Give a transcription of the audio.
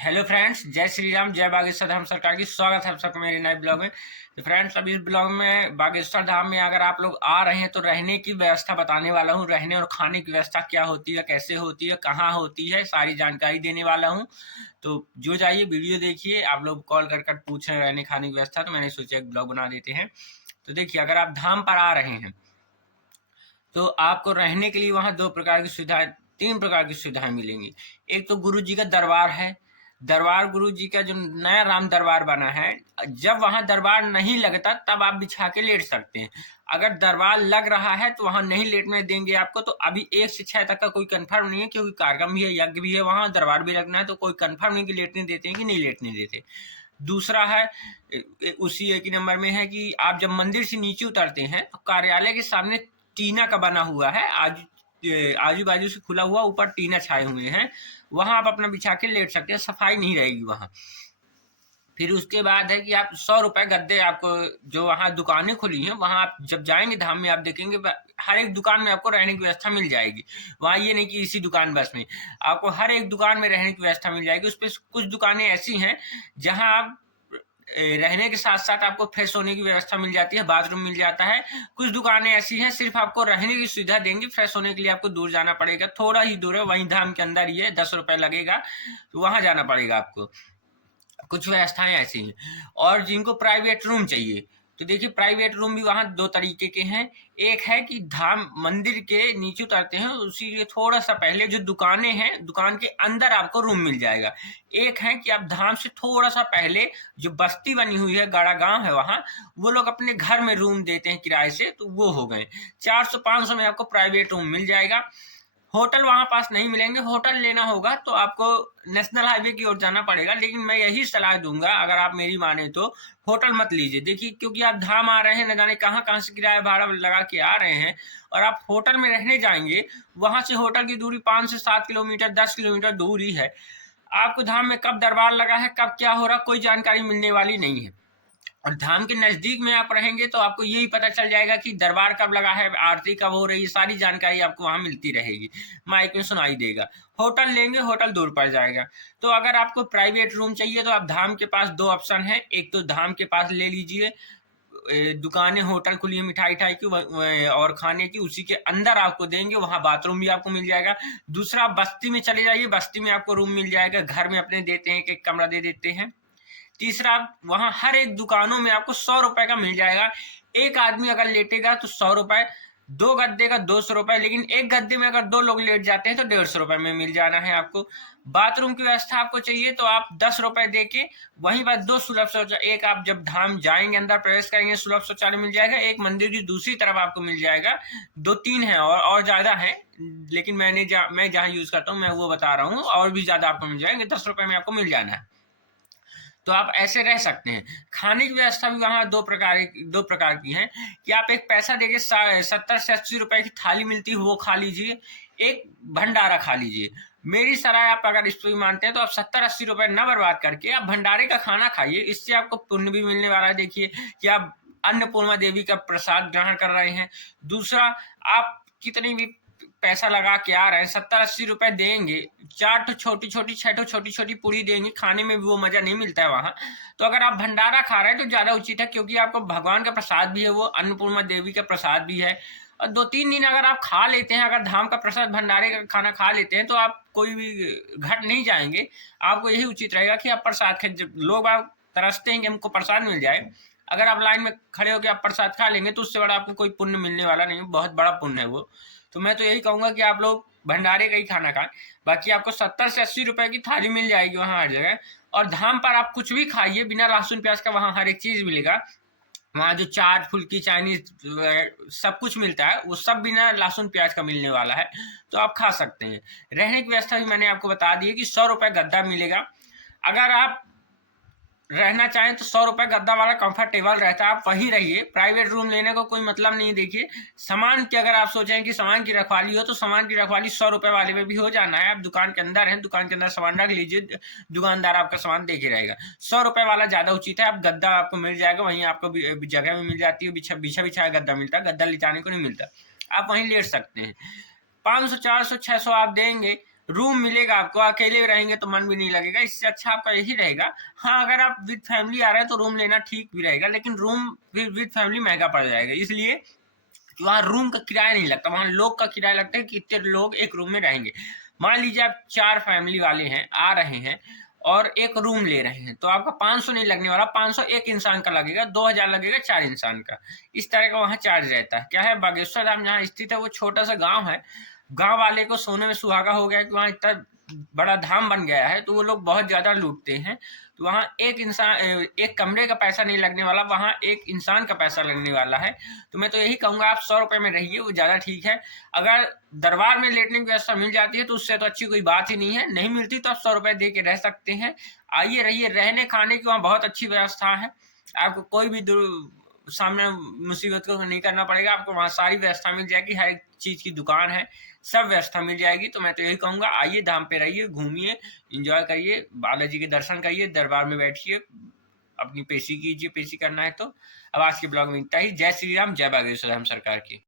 Hello friends, जय श्री राम, जय बागेश्वर धाम सरकार की। स्वागत है आप सबका मेरे नए ब्लॉग में। तो फ्रेंड्स, अभी इस ब्लॉग में बागेश्वर धाम में अगर आप लोग आ रहे हैं तो रहने की व्यवस्था बताने वाला हूँ। रहने और खाने की व्यवस्था क्या होती है, कैसे होती है, कहाँ होती है, सारी जानकारी देने वाला हूँ। तो जो जाइए वीडियो देखिए। आप लोग कॉल कर पूछ रहे हैं रहने खाने की व्यवस्था, तो मैंने सोचा एक ब्लॉग बना देते हैं। तो देखिए, अगर आप धाम पर आ रहे हैं तो आपको रहने के लिए वहाँ तीन प्रकार की सुविधाएं मिलेंगी। एक तो गुरु जी का दरबार है। दरबार गुरु जी का जो नया राम दरबार बना है, जब वहाँ दरबार नहीं लगता तब आप बिछा के लेट सकते हैं। अगर दरबार लग रहा है तो वहाँ नहीं लेटने देंगे आपको। तो अभी 1 से 6 तक का कोई कंफर्म नहीं है, क्योंकि कार्यक्रम भी है, यज्ञ भी है, वहाँ दरबार भी लगना है, तो कोई कंफर्म नहीं कि लेटने देते हैं कि नहीं लेटने देते। दूसरा है, उसी एक ही नंबर में है कि आप जब मंदिर से नीचे उतरते हैं तो कार्यालय के सामने टीना का बना हुआ है, आजू बाजू से खुला हुआ, ऊपर टीना छाए हुए हैं, वहां आप अपना बिछा के लेट सकते हैं। सफाई नहीं रहेगी वहां। फिर उसके बाद है कि आप 100 रुपए गद्दे, आपको जो वहाँ दुकानें खुली हैं वहां आप जब जाएंगे धाम में, आप देखेंगे हर एक दुकान में आपको रहने की व्यवस्था मिल जाएगी। वहाँ ये नहीं कि इसी दुकान बस में, आपको हर एक दुकान में रहने की व्यवस्था मिल जाएगी। उस पर कुछ दुकानें ऐसी हैं जहाँ आप रहने के साथ साथ आपको फ्रेश होने की व्यवस्था मिल जाती है, बाथरूम मिल जाता है। कुछ दुकानें ऐसी हैं सिर्फ आपको रहने की सुविधा देंगी, फ्रेश होने के लिए आपको दूर जाना पड़ेगा। थोड़ा ही दूर है, वहीं धाम के अंदर ही है, 10 रुपए लगेगा, तो वहां जाना पड़ेगा आपको। कुछ व्यवस्थाएं ऐसी हैं। और जिनको प्राइवेट रूम चाहिए, तो देखिए प्राइवेट रूम भी वहाँ 2 तरीके के हैं। एक है कि धाम मंदिर के नीचे उतरते हैं उसी के थोड़ा सा पहले जो दुकानें हैं, दुकान के अंदर आपको रूम मिल जाएगा। एक है कि आप धाम से थोड़ा सा पहले जो बस्ती बनी हुई है, गाड़ा गांव है, वहाँ वो लोग अपने घर में रूम देते हैं किराए से, तो वो हो गए 400-500 में आपको प्राइवेट रूम मिल जाएगा। होटल वहां पास नहीं मिलेंगे। होटल लेना होगा तो आपको नेशनल हाईवे की ओर जाना पड़ेगा, लेकिन मैं यही सलाह दूंगा, अगर आप मेरी माने तो होटल मत लीजिए। देखिए, क्योंकि आप धाम आ रहे हैं, न जाने कहाँ कहाँ से किराया भाड़ा लगा के आ रहे हैं, और आप होटल में रहने जाएंगे, वहां से होटल की दूरी 5 से 7 किलोमीटर, 10 किलोमीटर दूरी है। आपको धाम में कब दरबार लगा है, कब क्या हो रहा, कोई जानकारी मिलने वाली नहीं है। और धाम के नजदीक में आप रहेंगे तो आपको यही पता चल जाएगा कि दरबार कब लगा है, आरती कब हो रही है, सारी जानकारी आपको वहां मिलती रहेगी, माइक में सुनाई देगा। होटल लेंगे, होटल दूर पड़ जाएगा। तो अगर आपको प्राइवेट रूम चाहिए तो आप धाम के पास 2 ऑप्शन है। एक तो धाम के पास ले लीजिए, दुकानें होटल खुली है मिठाई ठाई की और खाने की, उसी के अंदर आपको देंगे, वहां बाथरूम भी आपको मिल जाएगा। दूसरा, बस्ती में चले जाइए, बस्ती में आपको रूम मिल जाएगा, घर में अपने देते हैं, एक कमरा दे देते हैं। तीसरा, वहां हर एक दुकानों में आपको 100 रुपए का मिल जाएगा। एक आदमी अगर लेटेगा तो 100 रुपए, 2 गद्दे का 200 रुपए, लेकिन एक गद्दे में अगर 2 लोग लेट जाते हैं तो 150 रुपए में मिल जाना है आपको। बाथरूम की व्यवस्था आपको चाहिए तो आप 10 रुपए दे के वहीं पर 2 सुलभ शौचालय, एक आप जब धाम जाएंगे अंदर प्रवेश करेंगे सुलभ शौचालय मिल जाएगा, एक मंदिर की दूसरी तरफ आपको मिल जाएगा। 2-3 है और ज्यादा है, लेकिन मैं जहाँ यूज करता हूँ मैं वो बता रहा हूँ, और भी ज्यादा आपको मिल जाएंगे, 10 रुपए में आपको मिल जाना है। तो आप ऐसे रह सकते हैं। खाने की व्यवस्था भी वहाँ दो प्रकार की है कि आप एक पैसा देके 70 से 80 रुपए की थाली मिलती है, वो खा लीजिए, एक भंडारा खा लीजिए। मेरी सलाह, आप अगर इस पर भी मानते हैं तो आप 70-80 रुपए न बर्बाद करके आप भंडारे का खाना खाइए, इससे आपको पुण्य भी मिलने वाला है। देखिए कि आप अन्नपूर्णा देवी का प्रसाद ग्रहण कर रहे हैं। दूसरा, आप कितनी भी पैसा लगा के आ रहे हैं, 70-80 रुपए देंगे, 4 तो छोटी छोटी 6 तो छोटी छोटी पूरी देंगे, खाने में भी वो मजा नहीं मिलता है वहां। तो अगर आप भंडारा खा रहे हैं तो ज्यादा उचित है, क्योंकि आपको भगवान का प्रसाद भी है, वो अन्नपूर्णा देवी का प्रसाद भी है। और 2-3 दिन अगर आप खा लेते हैं, अगर धाम का प्रसाद भंडारे का खाना खा लेते हैं, तो आप कोई भी घट नहीं जाएंगे। आपको यही उचित रहेगा कि आप प्रसाद खाए। लोग आप तरसते हैं कि हमको प्रसाद मिल जाए, अगर आप लाइन में खड़े होकर आप प्रसाद खा लेंगे तो उससे बड़ा आपको कोई पुण्य मिलने वाला नहीं, बहुत बड़ा पुण्य है वो। तो मैं तो यही कहूंगा कि आप लोग भंडारे का ही खाना खाएं। बाकी आपको 70 से 80 रुपए की थाली मिल जाएगी वहां हर जगह। और धाम पर आप कुछ भी खाइए, बिना लहसुन प्याज का वहां हर एक चीज मिलेगा। वहां जो चाट फुल्की चाइनीज सब कुछ मिलता है, वो सब बिना लहसुन प्याज का मिलने वाला है, तो आप खा सकते हैं। रहने की व्यवस्था भी मैंने आपको बता दी है कि 100 रुपए गद्दा मिलेगा। अगर आप रहना चाहें तो 100 रुपए गद्दा वाला कंफर्टेबल रहता है, आप वहीं रहिए। प्राइवेट रूम लेने को कोई मतलब नहीं। देखिए, सामान की अगर आप सोचें कि सामान की रखवाली हो, तो सामान की रखवाली 100 रुपए वाले में भी हो जाना है। आप दुकान के अंदर हैं, दुकान के अंदर सामान रख लीजिए, दुकानदार आपका सामान देके रहेगा। 100 रुपए वाला ज्यादा उचित है। आप गद्दा आपको मिल जाएगा, वहीं आपको जगह में मिल जाती है, बिछा बिछाया गद्दा मिलता है, गद्दा लिटाने को नहीं मिलता, आप वहीं लेट सकते हैं। 500 400 600 आप देंगे रूम मिलेगा आपको, अकेले रहेंगे तो मन भी नहीं लगेगा, इससे अच्छा आपका यही रहेगा। हाँ, अगर आप विद फैमिली आ रहे हैं तो रूम लेना ठीक भी रहेगा, लेकिन रूम विद फैमिली महंगा पड़ जाएगा, इसलिए वहाँ रूम का किराया नहीं लगता, वहाँ लोग का किराया लगता है कि इतने लोग एक रूम में रहेंगे। मान लीजिए आप 4 फैमिली वाले हैं, आ रहे हैं और एक रूम ले रहे हैं, तो आपका 500 नहीं लगने वाला, 500 एक इंसान का लगेगा, 2000 लगेगा 4 इंसान का। इस तरह का वहाँ चार्ज रहता है। क्या है, बागेश्वर धाम जहाँ स्थित है वो छोटा सा गाँव है। गाँव वाले को सोने में सुहागा हो गया कि वहाँ इतना बड़ा धाम बन गया है, तो वो लोग बहुत ज्यादा लूटते हैं। तो वहाँ एक इंसान, एक कमरे का पैसा नहीं लगने वाला, वहाँ एक इंसान का पैसा लगने वाला है। तो मैं तो यही कहूंगा आप 100 रुपए में रहिए, वो ज्यादा ठीक है। अगर दरबार में लेटने की व्यवस्था मिल जाती है तो उससे तो अच्छी कोई बात ही नहीं है, नहीं मिलती तो आप 100 रुपए दे के रह सकते हैं। आइए रहिए, रहने खाने की वहाँ बहुत अच्छी व्यवस्था है, आपको कोई भी सामने मुसीबत को नहीं करना पड़ेगा, आपको वहाँ सारी व्यवस्था मिल जाएगी, हर एक चीज की दुकान है, सब व्यवस्था मिल जाएगी। तो मैं तो यही कहूंगा आइए धाम पे रहिए, घूमिए, एंजॉय करिए, बालाजी के दर्शन करिए, दरबार में बैठिए, अपनी पेशी कीजिए, पेशी करना है तो। अब आज के ब्लॉग में इतना ही। जय श्री राम, जय बागेश्वर धाम सरकार की।